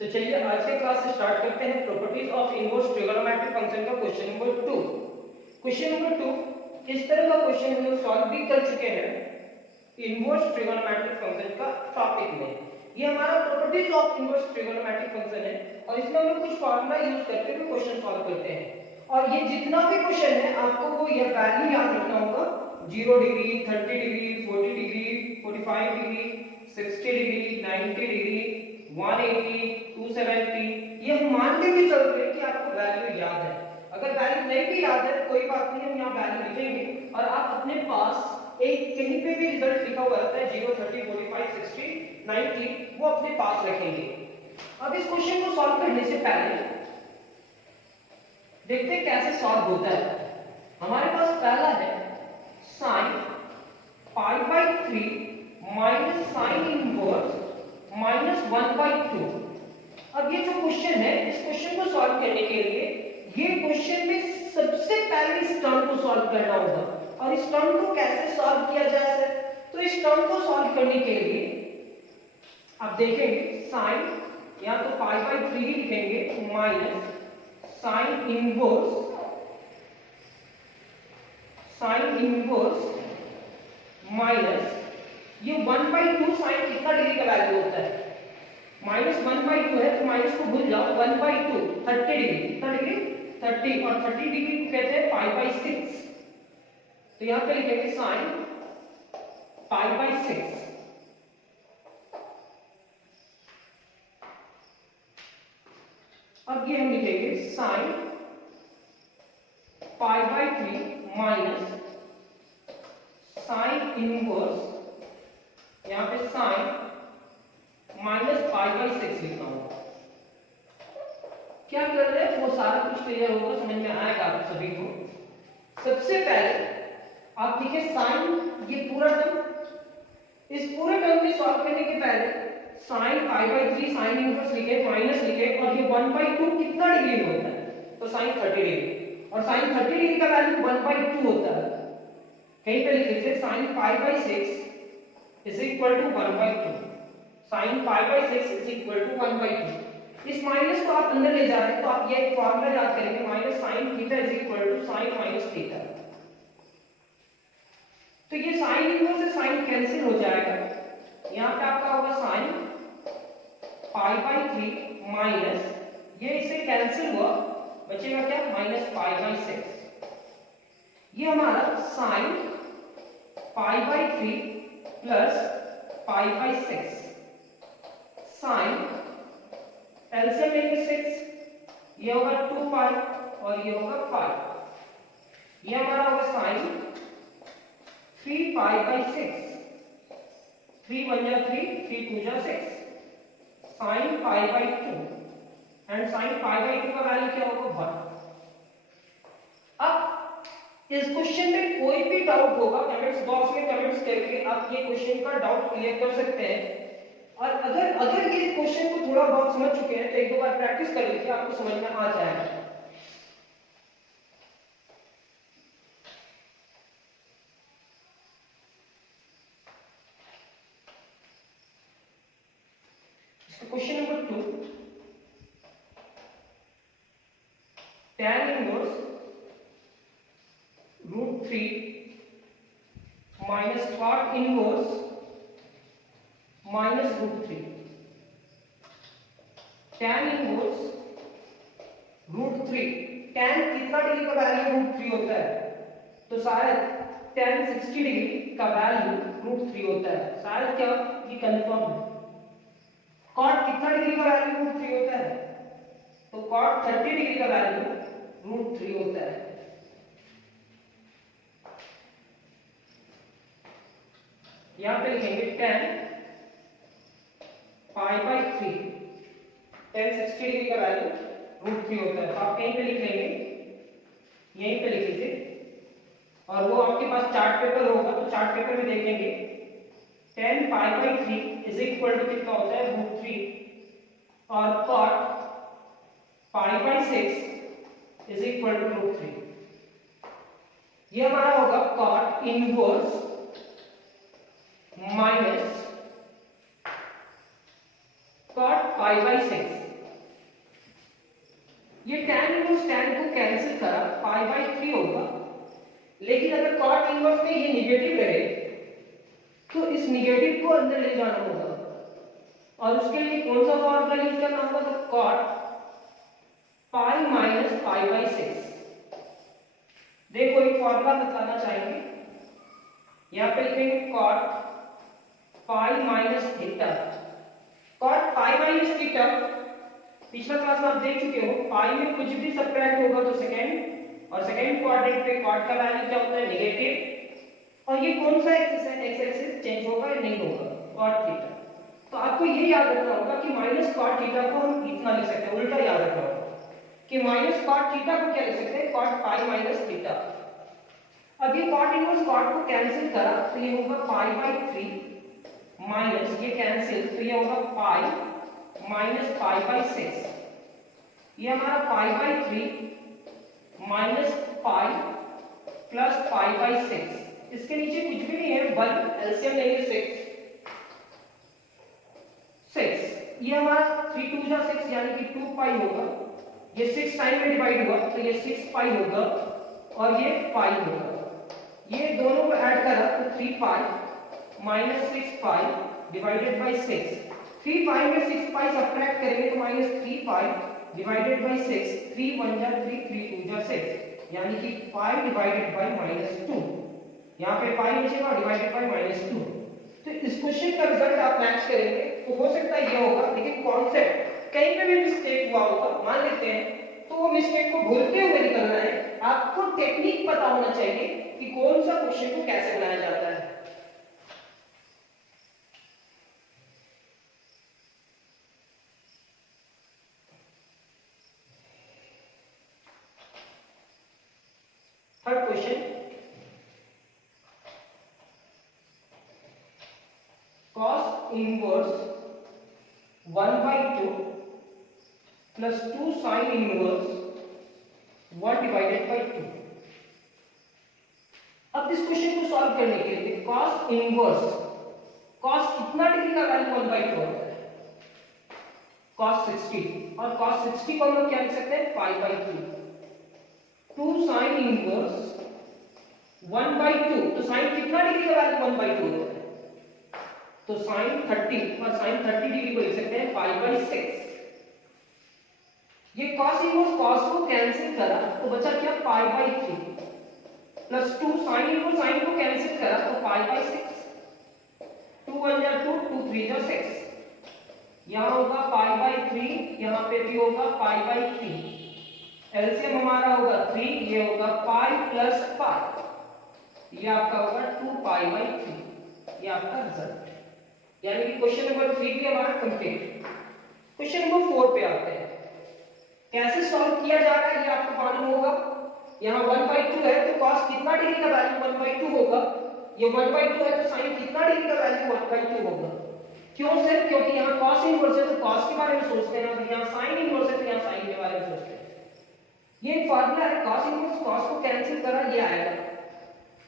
तो चलिए आज के क्लास से स्टार्ट करते हैं properties of inverse trigonometric function का क्वेश्चन नंबर 2। क्वेश्चन नंबर 2 इस तरह का क्वेश्चन हम लोग सॉल्व भी कर चुके हैं इनवर्स ट्रिगोनोमेट्रिक फंक्शन का टॉपिक में। ये हमारा properties of inverse trigonometric function है और इसमें हम लोग कुछ फार्मूला यूज करते हुए क्वेश्चन सॉल्व करते हैं। और ये जितना भी क्वेश्चन है आपको वो ये वैल्यू याद रखना होगा 0 degree, 30 degree, 40 degree, 45 degree, 60 degree, 90 degree, 180, 270। ये हम मान के भी चल रहे हैं कि आपको वैल्यू याद है। अगर वैल्यू नहीं भी याद है कोई बात नहीं, हम यहाँ वैल्यू लिखेंगे और आप अपने पास एक कहीं पे भी रिजल्ट लिखा हुआ रहता है 0, 30, 45, 60, 90 वो अपने पास रखेंगे। अब इस क्वेश्चन को सॉल्व करने से पहले देखते हैं कैसे सॉल्व होता है। हमारे पास पहला है sin π/3 minus sin inverse minus 1/2। अब ये जो क्वेश्चन है इस क्वेश्चन को सॉल्व करने के लिए ये क्वेश्चन में सबसे पहले इस टर्म को सॉल्व करना होगा। और इस टर्म को कैसे सॉल्व किया जाए सर, तो इस टर्म को सॉल्व करने के लिए आप देखेंगे sin या तो π/3 ही लिखेंगे माइनस sin इनवर्स माइनस ये 1/2 sin कितना डिग्री का वैल्यू होता है, माइनस 1/2 है तो माइनस को भूल जाओ, 1/2 30 डिग्री, कितना डिग्री 30, और 30 डिग्री को कहते हैं π/6। तो यहां पे लिखेंगे sin π/6 अब ये हम लिखेंगे sin π/3 माइनस sin इनवर्स, यहां पे sin माइनस π/6 लिखना होगा। क्या कर रहे हैं वो सारा कुछ क्लियर होगा, समझ में आएगा आप सभी को। सबसे पहले आप लिखे sin, ये पूरा टर्म, इस पूरे टर्म को सॉल्व करने के पहले sin π/3 sin इनवर्स लिखे, माइनस लिखे, और ये 1/2 कितना डिग्री में होता है, तो sin 30 डिग्री, और sin 30 डिग्री का वैल्यू 1/2 होता है। कहीं पे लिख लीजिए sin π/6 is equal to 1/2, sin π/6 is equal to 1/2। इस माइनस को आप अंदर ले जा रहे हैं तो आप ये एक फार्मूला याद करेंगे, minus sin theta is equal to sin minus theta. तो ये sin इनवर्स से sin कैंसिल हो जाएगा, यहां पे आपका होगा sin π/3 माइनस ये इससे कैंसिल हुआ, बचेगा क्या माइनस π/6। ये हमारा sin π/3 प्लस π/6 sin एलसीएम लेंगे 6, ये होगा 2 पाई और ये होगा पाई, ये हमारा होगा sin 3 π/6, 3 1 जा 3, 3 2 जा 6, sin π/2 एंड sin π/2 का वैल्यू क्या होगा 1। अब इस क्वेश्चन में कोई भी डाउट होगा कमेंट्स बॉक्स में कमेंट्स करके आप ये क्वेश्चन का डाउट क्लियर कर सकते हैं। और अगर ये क्वेश्चन को थोड़ा बहुत समझ चुके हैं तो एक दो बार प्रैक्टिस कर लीजिए, आपको समझ में आ जाएगा। Question number 2, tan inverse √3 minus cot inverse minus √3। tan inverse √3, tan कितना डिग्री का वैल्यू √3 होता है, तो शायद tan 60 डिग्री का वैल्यू √3 होता है, शायद क्या ये कंफर्म है। cot कितना डिग्री का वैल्यू √3 होता है, तो cot 30 डिग्री का वैल्यू √3 होता है। यहां पे लिखेंगे tan π/3, tan 60 डिग्री का वैल्यू √3 होता है, तो आप कहीं पे लिख लेंगे, यहीं पे लिख लीजिए। और वो आपके पास चार्ट पेपर होगा तो चार्ट पेपर में देखेंगे tan π/3 इज इक्वल टू कितना होता है √3, और cot π/6 इज इक्वल टू √3। ये हमारा होगा cot inverse minus cot pi by 6 ये tan इनवर्स tan को कैंसिल करा पाई बाई 3 होगा, लेकिन अगर cot इनवर्स में ये निगेटिव रहे तो इस निगेटिव को अंदर ले जाना होगा, और उसके लिए कौन सा फॉर्मूला यूज करना होगा, तो cot pi minus pi by 6। देखो एक फॉर्मूला बताना चाहेंगे, यहाँ पे लिखेंगे cot pi minus theta. cot pi minus theta पिछला क्लास में आप देख चुके हो, पाई में कुछ भी सब्ट्रैक्ट होगा तो सेकंड, और सेकंड क्वाड्रेंट पे cot का वैल्यू क्या होता है, नेगेटिव। और ये कौन सा एक्सिस है, एक्स एक्सिस चेंज होगा या नहीं होगा, cot थीटा। तो आपको ये याद रखना होगा कि माइनस cot थीटा को हम इतना लिख सकते हैं, उल्टा याद रखना होगा कि माइनस cot थीटा को क्या लिख सकते हैं, cot पाई माइनस थीटा। अब ये cot इनवर्स cot को कैंसिल करा तो ये होगा पाई बाई 3 माइनस ये कैंसिल तो ये होगा पाई माइनस पाई बाई 6। ये हमारा pi by 3 minus pi plus pi by 6। इसके नीचे कुछ भी नहीं है, बल्कि एलसीएम लेंगे 6। ये हमारा 3 2 जा 6 यानी कि 2 पाई होगा, ये 6 टाइम में डिवाइड हुआ तो ये 6 पाई होगा, और ये पाई होगा। ये दोनों को ऐड करा तो 3 pi minus 6 pi divided by 6। 3 पाई में 6 पाई सब्ट्रैक्ट करेंगे तो माइनस 3 पाई डिवाइडेड बाई 6। 3 1 जा 3 3 2 जा 6 यानी कि पाई डिवाइडेड बाई माइनस 2। यहाँ पे पाई बचेगा डिवाइडेड बाई माइनस 2। तो इस क्वेश्चन का रिजल्ट आप मैच करेंगे तो हो सकता है ये होगा, लेकिन कॉन्सेप्ट कहीं पे भी मिस्टेक हुआ होगा मान लेते हैं, तो वो मिस्टेक को भूलते हुए निकलना है। आपको टेक्निक पता होना चाहिए कि कौन सा क्वेश्चन को कैसे बनाया जाता है। Third question, cos inverse 1/2 plus 2 sin inverse 1 divided by 2। अब इस क्वेश्चन को सॉल्व करने के लिए cos इनवर्स, cos कितना डिग्री का वैल्यू 1/2 होता है, cos 60, और cos 60 को हम लोग क्या लिख सकते हैं, पाई बाई 3। 2 sin इनवर्स 1/2, तो sin कितना डिग्री का वैल्यू 1/2 होता है, तो sin 30, और sin 30 डिग्री को लिख सकते हैं पाई बाई 6। ये cos इनवर्स cos को कैंसिल करा तो बचा क्या, pi by 3 plus 2 sin inverse sin को कैंसिल करा तो पाई बाई 6। 2 1 जा 2 2 3 जा 6। यहाँ होगा पाई बाई 3, यहाँ पे भी होगा पाई बाई 3। एलसीएम हमारा होगा 3, ये होगा पाई प्लस पाई, ये आपका होगा 2 पाई बाई 3। ये आपका रिजल्ट, यानी कि क्वेश्चन नंबर 3 भी हमारा कंप्लीट। क्वेश्चन नंबर 4 पे आते हैं। कैसे सॉल्व किया जा रहा है ये आपको मालूम होगा। यहाँ 1/2 है तो cos कितना डिग्री का वैल्यू 1/2 होगा, ये 1/2 है तो sin कितना डिग्री का वैल्यू 1/2 होगा। क्यों सर, क्योंकि यहाँ cos इनवर्स है तो cos के बारे में सोचते हैं, और यहाँ sin इनवर्स है तो यहाँ sin के बारे में सोचते हैं। ये एक फार्मूला है, cos इनवर्स cos को कैंसिल करा ये आएगा,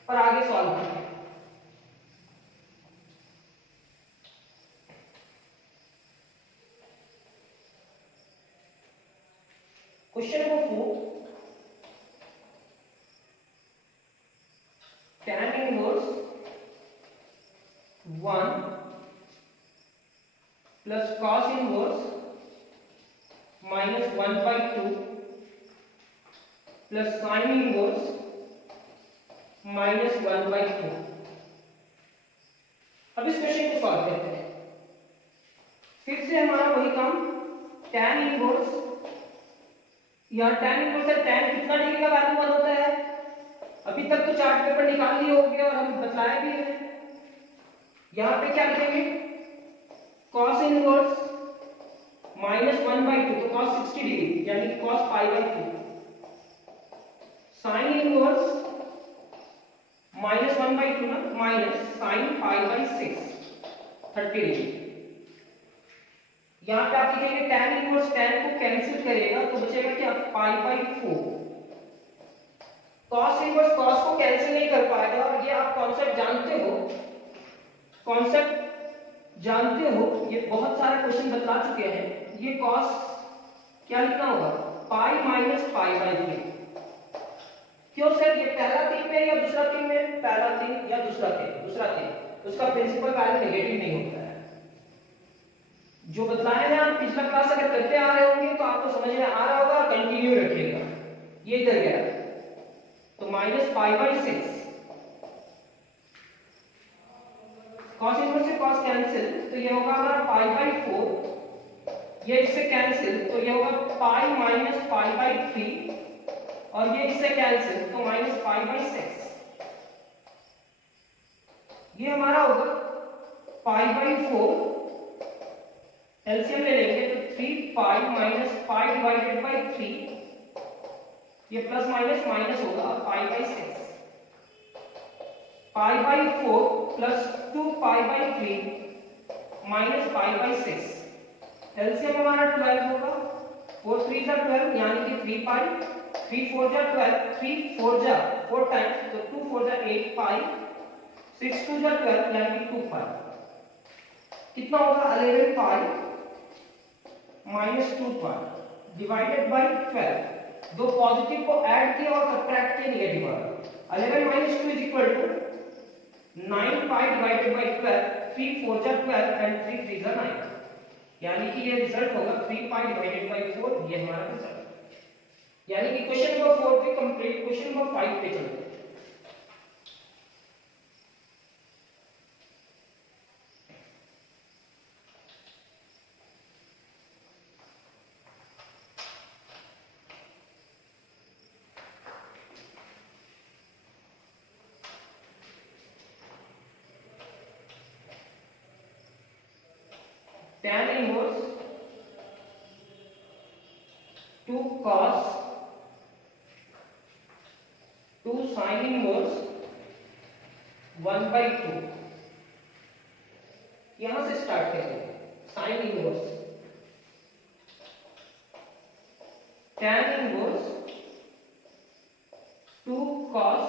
और आगे सॉल्व करेंगे। Question number 4, tan inverse 1 plus cos inverse minus 1/2 plus sin inverse minus 1/2। अब इस क्वेश्चन को सॉल्व करते हैं। फिर से हमारा वही काम, tan इनवर्स, यहाँ tan इनवर्स है, tan कितना डिग्री का वैल्यू 1 होता है, अभी तक तो चार्ट पेपर निकाल लिए होंगे और हम बतलाए भी है। यहाँ पे क्या लिखेंगे, cos इनवर्स माइनस 1/2 तो cos 60 डिग्री यानी कि cos pi by 2। sin inverse minus 1/2 ना, minus sin pi by 6 30 degree. यहाँ पे आप लिखेंगे tan इनवर्स tan को कैंसिल करेगा तो बचेगा क्या, pi by 4। cos inverse cos को कैंसिल नहीं कर पाएगा, और ये आप कॉन्सेप्ट जानते हो, कॉन्सेप्ट जानते हो, ये बहुत सारे क्वेश्चन बतला चुके हैं। ये cos क्या लिखना होगा, पाई माइनस पाई बाई 3। क्यों सर, ये पहला थिंग में या दूसरा थिंग में? पहला थिंग या दूसरा थिंग, उसका प्रिंसिपल वैल्यू नेगेटिव नहीं होता है। जो बताया है आप पिछला क्लास अगर करते आ रहे होंगे तो आपको समझ में आ रहा होगा, कंटिन्यू रखिएगा। ये इधर गया तो minus pi by 6, cos inverse से cos कैंसिल, तो ये होगा हमारा पाई बाई 4, ये इससे कैंसिल तो ये होगा पाई माइनस पाई बाई 3, और ये इससे कैंसिल तो माइनस पाई बाई 6। ये हमारा होगा पाई बाई 4, एलसीएम ले लेंगे तो 3 pi minus pi divided by 3, ये प्लस माइनस माइनस होगा pi by 6, pi by 4 plus 2 pi by 3 minus pi by 6। LCM हमारा 12 होगा, 4 3 जा 12 यानी कि 3 पाई, 3 4 जा 12, 3 4 जा 4 टाइम्स तो 2 4 जा 8 पाई, 6 2 जा 12 यानी कि 2 पाई। कितना होगा 11 pi minus 2 pi divided by 12। दो पॉजिटिव को ऐड किया और सब्ट्रैक्ट किया नेगेटिव वाला। 11 minus 2 is equal to 9 pi divided by 12, 3 4 जा 12 एंड 3 3 जा 9, यानी कि ये रिजल्ट होगा 3 पाई डिवाइडेड बाई 4। ये हमारा रिजल्ट, यानी कि क्वेश्चन नंबर 4 पे कंप्लीट। क्वेश्चन नंबर 5 पे चलते हैं। tan inverse 2 cos 2 sin inverse 1 by 2। यहां से स्टार्ट करेंगे। sin inverse tan inverse 2 cos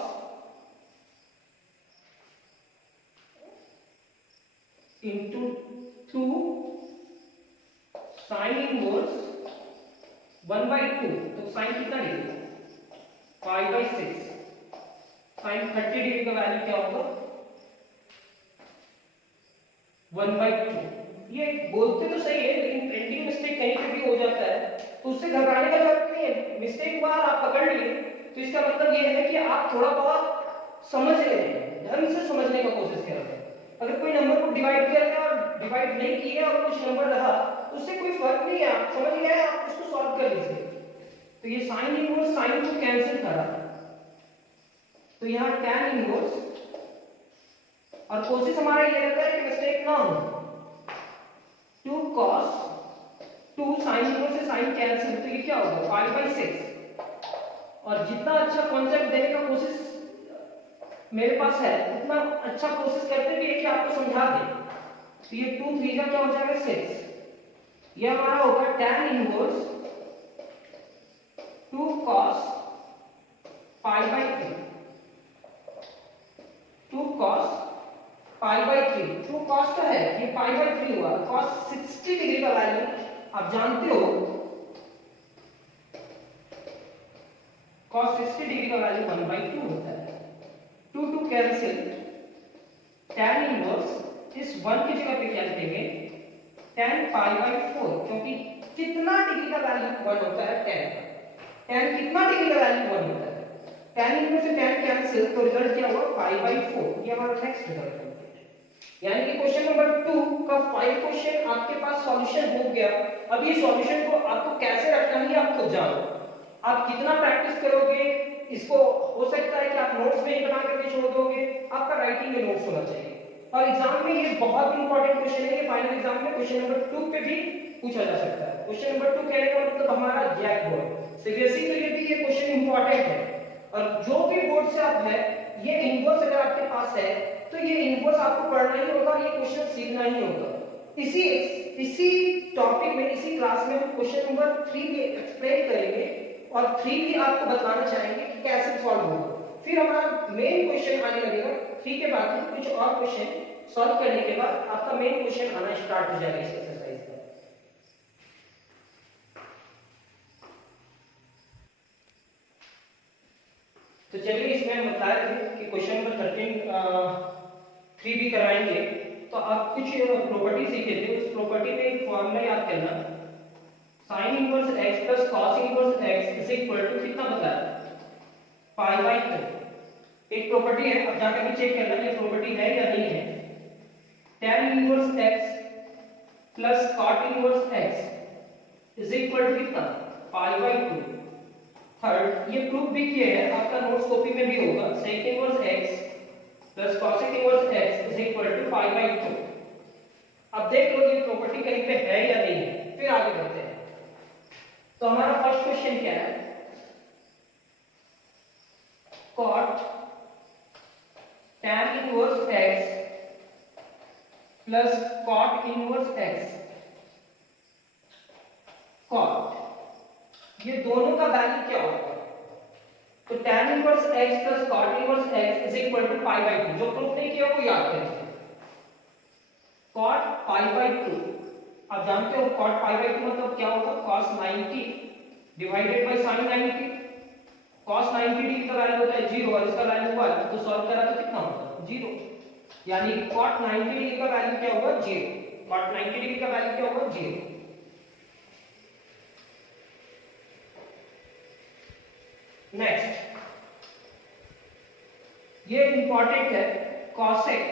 into 2 sin inverse 1 by 2, तो sin कितना degree? Pi by 6। sin 30 degree का वैल्यू क्या होगा? 1 by 2। ये बोलते तो सही है लेकिन प्रिंटिंग मिस्टेक कहीं पे भी हो जाता है, तो उससे घबराने का जरूरत नहीं है। मिस्टेक बार आप पकड़ लिए तो इसका मतलब ये है कि आप थोड़ा बहुत समझ रहे हैं, ढंग से समझने का कोशिश कर रहे हैं। अगर कोई नंबर को डिवाइड किया गया और डिवाइड नहीं किया और कुछ नंबर रहा, उससे कोई फर्क नहीं है। आप समझ गए, आप उसको सॉल्व कर लीजिए। तो ये साइन इनवर्स साइन को कैंसिल करा, तो यहाँ tan इनवर्स, और कोशिश हमारा ये रहता है कि मिस्टेक ना हो। 2 cos 2 sin इनवर्स से साइन कैंसिल, तो ये क्या होगा पाई बाई 6। और जितना अच्छा कॉन्सेप्ट देने का कोशिश मेरे पास है उतना अच्छा कोशिश करते भी है कि आपको समझा दें। तो ये 2 3 का क्या हो जाएगा 6। ये हमारा होगा tan inverse 2 cos pi by 3, 2 cos pi by 3। 2 cos का है, ये पाई बाई 3 हुआ। cos 60 डिग्री का वैल्यू आप जानते हो, cos 60 डिग्री का वैल्यू 1 by 2 होता है। 2 2 कैंसिल, tan इनवर्स इस 1 की जगह पे क्या लिखेंगे tan पाई बाई 4, क्योंकि कितना डिग्री का वैल्यू 1 होता है tan का। tan कितना डिग्री का वैल्यू 1 होता है, tan इनवर्स से tan कैंसिल, तो रिजल्ट क्या हुआ पाई बाई 4। ये हमारा नेक्स्ट रिजल्ट है। यानी कि क्वेश्चन नंबर 2 का 5 क्वेश्चन आपके पास सॉल्यूशन हो गया। अब ये सॉल्यूशन को आपको कैसे रखना है आप खुद जानो। आप कितना प्रैक्टिस करोगे, इसको हो सकता है कि आप नोट्स में ही बना करके छोड़ दोगे, आपका राइटिंग में नोट्स होना चाहिए। और एग्जाम में ये बहुत इंपॉर्टेंट क्वेश्चन है कि फाइनल एग्जाम में क्वेश्चन नंबर 2 पे भी पूछा जा सकता है। क्वेश्चन नंबर 2 कहने का मतलब हमारा जैक बोर्ड सीबीएसई के लिए भी ये क्वेश्चन इंपॉर्टेंट है। और जो भी बोर्ड से आप है, ये इनवर्स अगर आपके पास है तो ये इनवर्स आपको पढ़ना ही होगा, ये क्वेश्चन सीखना ही होगा। इसी टॉपिक में, इसी क्लास में हम क्वेश्चन नंबर 3 भी एक्सप्लेन करेंगे और 3 भी आपको बताना चाहेंगे कि कैसे सॉल्व होगा। फिर हमारा मेन क्वेश्चन आने लगेगा। 3 के बाद में कुछ और क्वेश्चन सॉल्व करने के बाद आपका मेन क्वेश्चन आना स्टार्ट हो जाएगा इस एक्सरसाइज का। तो चलिए इसमें हम बता रहे थे कि क्वेश्चन नंबर 3 भी कराएंगे। तो आप कुछ प्रॉपर्टी सीखे थे, उस प्रॉपर्टी में एक फॉर्मूला याद करना, sin inverse x plus cos inverse x is equal to कितना बताया, पाई बाई 2। एक प्रॉपर्टी है, अब जाकर भी चेक करना ये प्रॉपर्टी है या नहीं है। tan inverse x plus cot inverse x is equal to कितना, पाई बाई 2। थर्ड, ये प्रूफ भी किया है, आपका नोट्स कॉपी में भी होगा, sec inverse x plus cosec inverse x is equal to pi by 2। अब देख लो ये प्रॉपर्टी कहीं पे है या नहीं है, फिर आगे बढ़ते हैं। तो हमारा फर्स्ट क्वेश्चन क्या है, cot tan inverse x plus cot inverse x, cot ये दोनों का वैल्यू क्या होगा। तो tan inverse x plus cot inverse x is equal to pi by 2। जो प्रूफ नहीं किया वो याद करें, cot पाई बाई 2। आप जानते हो cot पाई बाई 2 मतलब क्या होगा, cos 90 divided by sin 90। cos 90 degree का वैल्यू होता है 0 और इसका वैल्यू 1, तो सॉल्व करा तो कितना होगा 0, यानी cot 90 डिग्री का वैल्यू क्या होगा 0। cot 90 डिग्री का वैल्यू क्या होगा 0। नेक्स्ट, ये इंपॉर्टेंट है cosec,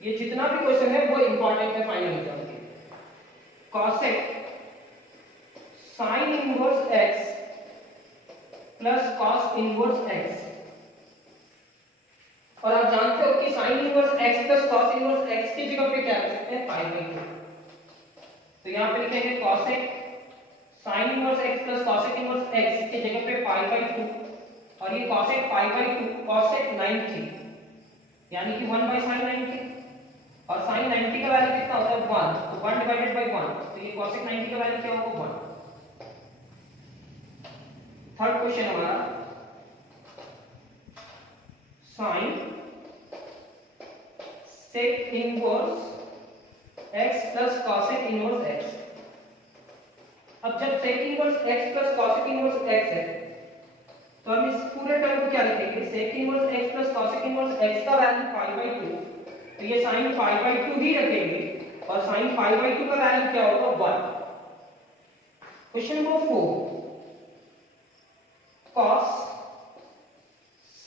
ये जितना भी क्वेश्चन है वो इंपॉर्टेंट है फाइनल एग्जाम के। cosec sin inverse x plus cos inverse x, और आप जानते हो कि sin inverse x plus cos inverse x की जगह पे क्या लिख सकते हैं, पाई बाई 2। तो यहां पे लिखेंगे cosec sin inverse x plus cosec inverse x की जगह पे पाई बाई 2, और ये cosec पाई बाई 2 cosec 90 यानी कि 1 बाय sin 90, और sin 90 का वैल्यू कितना होता है 1, तो 1 डिवाइडेड बाय 1, तो ये cosec 90 का वैल्यू क्या होगा 1। थर्ड क्वेश्चन हमारा, sin sec inverse x plus cosec inverse x। अब जब sec inverse x plus cosec inverse x है, तो हम इस पूरे टर्म को क्या लिखेंगे, sec inverse x plus cosec inverse x का वैल्यू पाई बाई 2, तो ये sin पाई बाई 2 ही रखेंगे, और sin पाई बाई 2 का वैल्यू क्या होगा 1। Question number 4, cos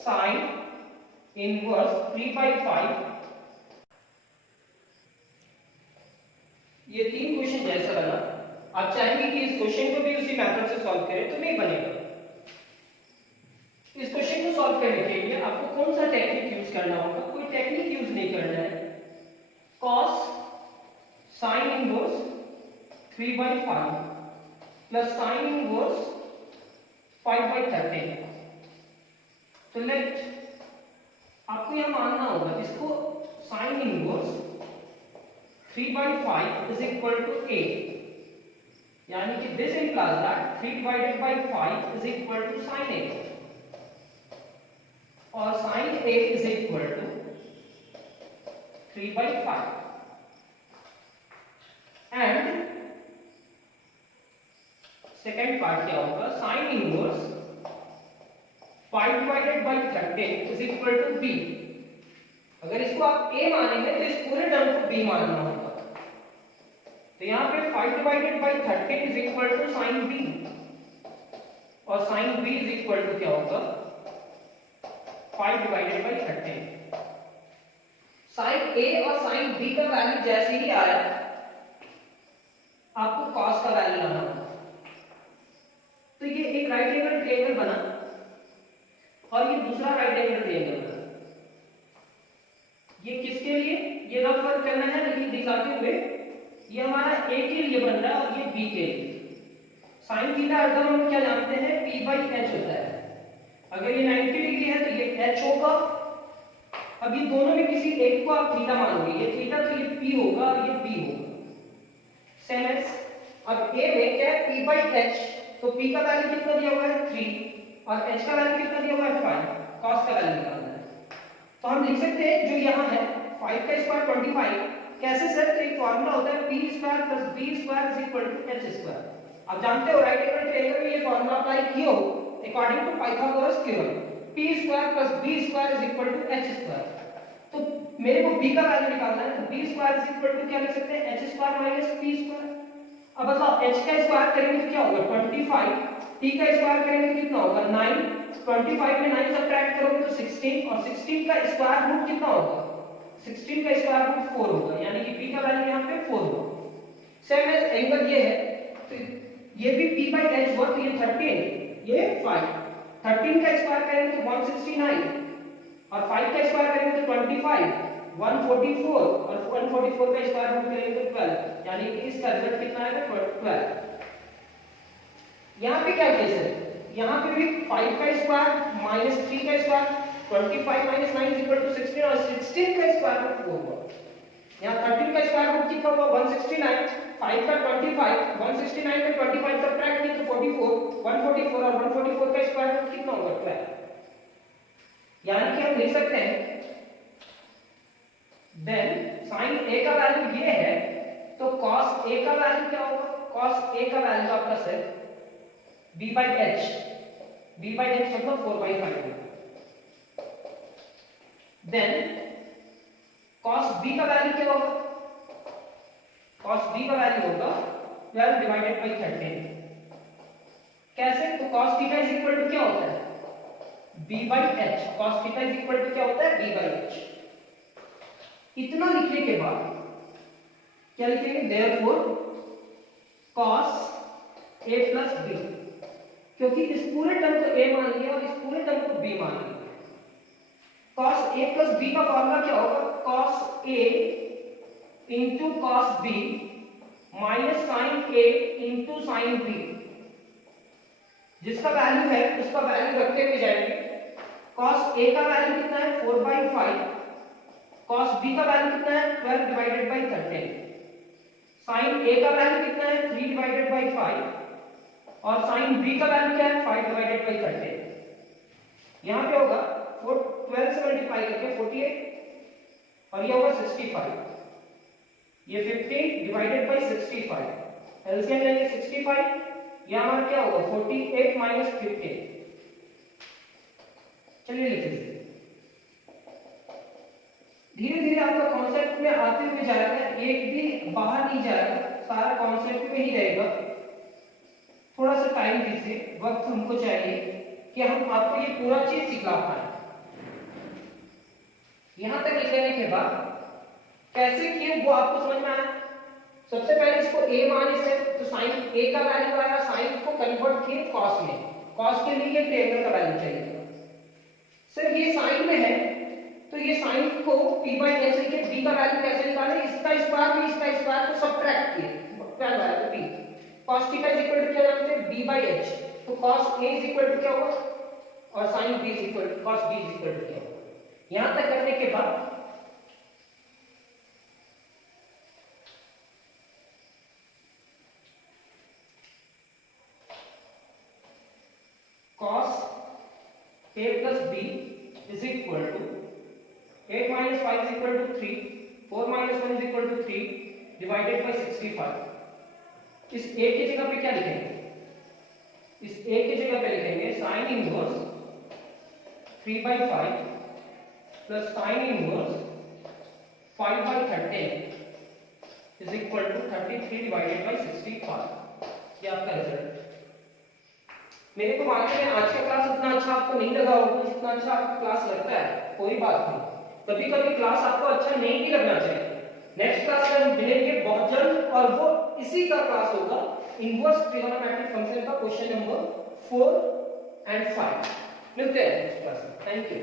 sin inverse 3/5। ये तीन क्वेश्चन जैसा बना, आप चाहेंगे कि इस क्वेश्चन को भी उसी मेथड से सॉल्व करें तो नहीं बनेगा। इस क्वेश्चन को सॉल्व करने के लिए आपको कौन सा टेक्निक यूज करना होगा, कोई टेक्निक यूज नहीं करना है। cos sin inverse 3/5 plus sin inverse 5/13। तो लेट आपको यह मानना होगा, इसको sin inverse 3/5 is equal to a, यानी कि this implies that 3 divided by 5 is equal to sin a, और sin a is equal to 3/5, and second part क्या होगा, sin inverse 5 divided by 13 is equal to b। अगर इसको आप a मानेंगे तो इस पूरे टर्म को b मानना होगा, तो यहाँ पे 5 divided by 13 is equal to sin b, और sin b is equal to क्या होगा 5 divided by 13। sin a और sin b का वैल्यू जैसे ही आया, आपको cos का वैल्यू लाना होगा। तो ये एक राइट एंगल ट्रायंगल बना, और ये दूसरा राइट एंगल ट्रायंगल बना। ये किसके लिए, ये रफ वर्क करना है लेकिन दिखाते हुए, ये हमारा a के लिए बन रहा है और ये b के लिए। sin थीटा अर्थात हम क्या जानते हैं, p/h होता है। अगर ये 90 डिग्री है तो ये h होगा। अब ये दोनों में किसी एक को आप थीटा मानोगे, ये थीटा तो ये p होगा और ये b होगा। सेम एज अब a में क्या है, p/h, तो p का वैल्यू कितना दिया हुआ है 3, और h का वैल्यू कितना दिया हुआ है 5, cos का वैल्यू निकालना है। तो हम लिख सकते हैं जो यहाँ है 5 का स्क्वायर 25, कैसे सर, तो एक फार्मूला होता है p square plus b square is equal to h square. आप जानते हो राइट एंगल ट्रायंगल में ये फार्मूला अप्लाई किया हो according to Pythagoras theorem, p square plus b square is equal to h square. तो मेरे को b का वैल्यू निकालना है, तो b square is equal to क्या लिख सकते हैं, h square minus p square. अब बताओ h का स्क्वायर करेंगे तो क्या होगा 25, t का स्क्वायर करेंगे तो कितना होगा 9, 25 में 9 सब्ट्रैक्ट करोगे तो 16, और 16 का स्क्वायर रूट कितना होगा, 16 का स्क्वायर रूट 4 होगा, यानी कि p का वैल्यू यहाँ पे 4 होगा। सेम एज एंगल ये है, तो ये भी p बाई h हुआ, तो ये 13, ये 5, 13 का स्क्वायर करेंगे तो 169, और 5 का स्क्वायर करेंगे तो 25, 144, और 144 का स्क्वायर रूट करेंगे तो 12, यानी कि इसका रिजल्ट कितना आएगा 12। यहाँ पे क्या केस है, यहाँ पे भी 5 का स्क्वायर माइनस 3 का square, 25 minus 9 is equal to 16, और 16 का स्क्वायर रूट 4 हुआ। यहाँ 13 का स्क्वायर रूट कितना हुआ 169, 5 का 25, 169 में 25 सब्ट्रैक्ट किया तो 44, 144, और 144 का स्क्वायर रूट कितना होगा 12। यानी कि हम लिख सकते हैं देन sin a का वैल्यू ये है, तो cos a का वैल्यू क्या होगा, cos a का वैल्यू आपका sir b by h, b by h मतलब 4/5। देन cos b का वैल्यू क्या होगा, cos b का वैल्यू होगा 12 डिवाइडेड बाय 13। कैसे, तो cos theta is equal to क्या होता है b by h, cos theta is equal to क्या होता है b by h। इतना लिखने के बाद क्या लिखेंगे, therefore cos a plus b, क्योंकि इस पूरे टर्म को a मान लिया और इस पूरे टर्म को b मान लिया। cos a प्लस b का फॉर्मूला क्या होगा, cos a into cos b minus sin a into sin b। जिसका वैल्यू है उसका वैल्यू रखते हुए जाएंगे। cos a का वैल्यू कितना है 4/5, cos b का वैल्यू कितना है 12 डिवाइडेड बाय 13, sin a का वैल्यू कितना है 3 डिवाइडेड बाय 5, और sin b का वैल्यू क्या है 5 डिवाइडेड बाय 13। यहां पे होगा 12 से मल्टीप्लाई करके 48, और ये होगा 65, ये 50 डिवाइडेड बाय 65, एलसीएम लेंगे 65, यहां हमारा क्या होगा 48 माइनस 15। चलिए लिख लीजिए, धीरे धीरे आपका कॉन्सेप्ट में आते हुए जाएगा, एक भी बाहर नहीं जाएगा, सारा कॉन्सेप्ट में ही रहेगा। थोड़ा सा टाइम दीजिए, वक्त हमको चाहिए कि हम आपको ये पूरा चीज सिखा पाए। यहां तक लिखने के बाद कैसे किए वो आपको समझ में आया। सबसे पहले इसको a माने से, तो sin a का वैल्यू आया, sin को कन्वर्ट किए cos में, cos के लिए ट्रायंगल का वैल्यू चाहिए। सर ये sin में है, तो ये sin को p by h लिखे, b का वैल्यू कैसे निकालें, इसका स्क्वायर में इसका स्क्वायर को सब्ट्रैक्ट किए, क्या आया तो b। cos theta is equal to क्या जानते हैं b by h, तो cos a is equal to क्या होगा, और sin b is equal to cos b is equal to क्या होगा। यहां तक करने के बाद cos a plus b is equal to 8 minus 5 is equal to 3, 4 minus 1 is equal to 3 divided by 65। इस a की जगह पे क्या लिखेंगे, इस a की जगह पे लिखेंगे sin inverse 3/5 plus sin inverse 5/13 is equal to 33 divided by 65। ये आपका रिजल्ट। मेरे को मालूम है आज का क्लास उतना अच्छा आपको नहीं लगा होगा जितना अच्छा आपको क्लास लगता है, कोई बात नहीं, कभी कभी क्लास आपको अच्छा नहीं भी लगना चाहिए। नेक्स्ट क्लास में हम मिलेंगे बहुत जल्द, और वो इसी का क्लास होगा इनवर्स ट्रिगोनोमेट्रिक फंक्शन का क्वेश्चन नंबर 4 एंड 5। मिलते हैं नेक्स्ट क्लास में। Thank you.